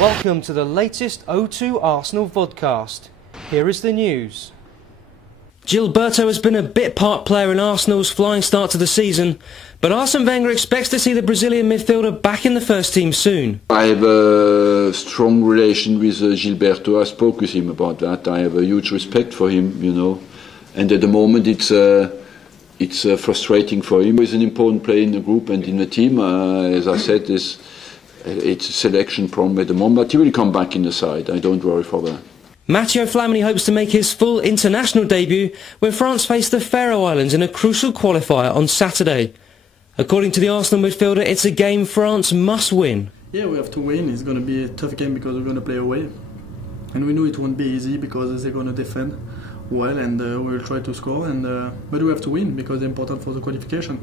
Welcome to the latest O2 Arsenal Vodcast. Here is the news. Gilberto has been a bit part player in Arsenal's flying start to the season, but Arsene Wenger expects to see the Brazilian midfielder back in the first team soon. I have a strong relation with Gilberto. I spoke with him about that. I have a huge respect for him, you know. And at the moment it's frustrating for him. He's an important player in the group and in the team. As I said, it's a selection problem at the moment, but he will come back in the side. I don't worry for that. Matteo Flamini hopes to make his full international debut when France face the Faroe Islands in a crucial qualifier on Saturday. According to the Arsenal midfielder, it's a game France must win. Yeah, we have to win. It's going to be a tough game because we're going to play away. And we know it won't be easy because they're going to defend well and we'll try to score. But we have to win because it's important for the qualification.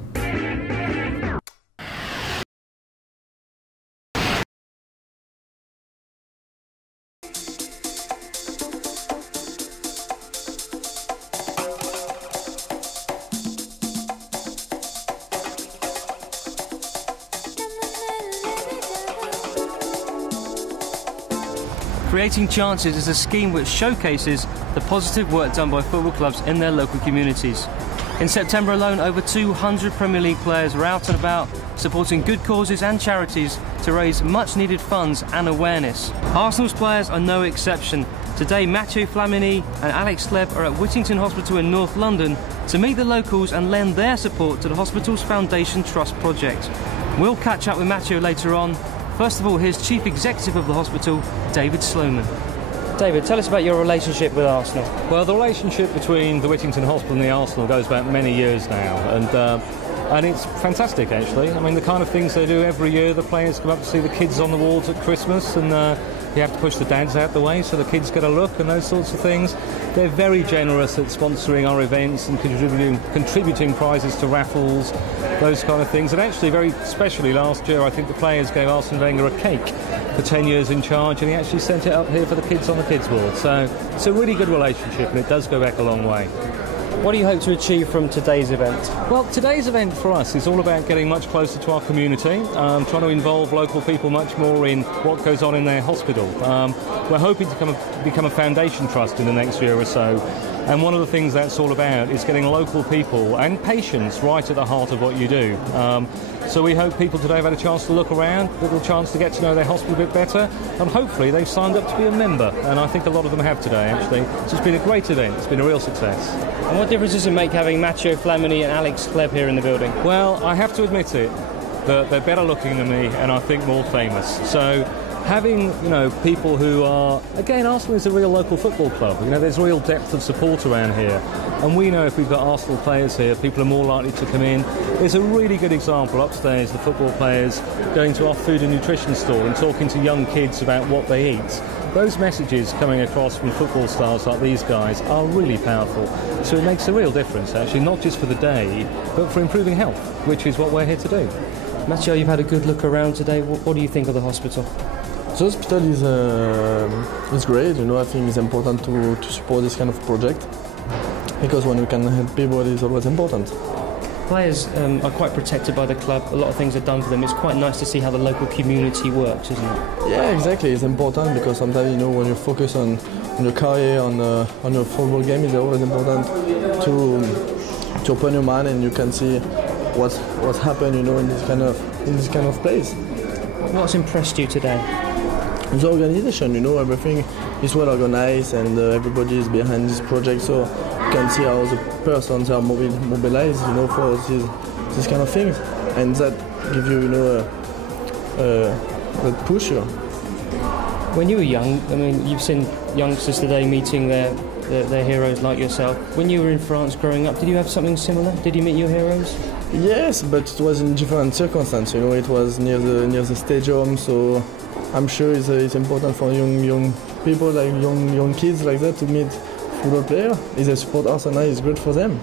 Creating Chances is a scheme which showcases the positive work done by football clubs in their local communities. In September alone, over 200 Premier League players were out and about supporting good causes and charities to raise much needed funds and awareness. Arsenal's players are no exception. Today, Matteo Flamini and Alex Kleb are at Whittington Hospital in North London to meet the locals and lend their support to the hospital's Foundation Trust project. We'll catch up with Matteo later on. First of all, here's Chief Executive of the hospital, David Sloman. David, tell us about your relationship with Arsenal. Well, the relationship between the Whittington Hospital and the Arsenal goes back many years now, and it's fantastic actually. I mean, the kind of things they do every year, the players come up to see the kids on the wards at Christmas, and you have to push the dads out the way so the kids get a look and those sorts of things. They're very generous at sponsoring our events and contributing prizes to raffles, those kind of things. And actually, very specially last year, I think the players gave Arsene Wenger a cake for 10 years in charge, and he actually sent it up here for the kids on the kids ward. So it's a really good relationship, and it does go back a long way. What do you hope to achieve from today's event? Well, today's event for us is all about getting much closer to our community, trying to involve local people much more in what goes on in their hospital. We're hoping to become a foundation trust in the next year or so, and one of the things that's all about is getting local people and patients right at the heart of what you do. So we hope people today have had a chance to look around, a little chance to get to know their hospital a bit better, and hopefully they've signed up to be a member, and I think a lot of them have today actually. So it's been a great event, it's been a real success. And what difference does it make having Matteo Flamini and Alex Kleb here in the building? Well, I have to admit it, that they're better looking than me and I think more famous. So having, people who are, again, Arsenal is a real local football club. There's real depth of support around here. And we know if we've got Arsenal players here, people are more likely to come in. There's a really good example upstairs, the football players going to our food and nutrition store and talking to young kids about what they eat. Those messages coming across from football stars like these guys are really powerful. So it makes a real difference, actually, not just for the day, but for improving health, which is what we're here to do. Matteo, you've had a good look around today. What do you think of the hospital? The hospital is great. I think it's important to support this kind of project because when we can help people, it's always important. Players are quite protected by the club. A lot of things are done for them. It's quite nice to see how the local community works, isn't it? Yeah, exactly. It's important because sometimes when you focus on your career, on your football game, it's always important to open your mind and you can see what's happened, in this kind of place. What's impressed you today? The organization, everything is well organized and everybody is behind this project, so you can see how the persons are mobilized, for this kind of things, and that gives you, that push you. When you were young, you've seen youngsters today meeting their heroes like yourself. When you were in France growing up, did you have something similar? Did you meet your heroes? Yes, but it was in different circumstances. It was near the stadium, so I'm sure it's important for young people, like young kids like that, to meet football players. If they support Arsenal, it's great for them.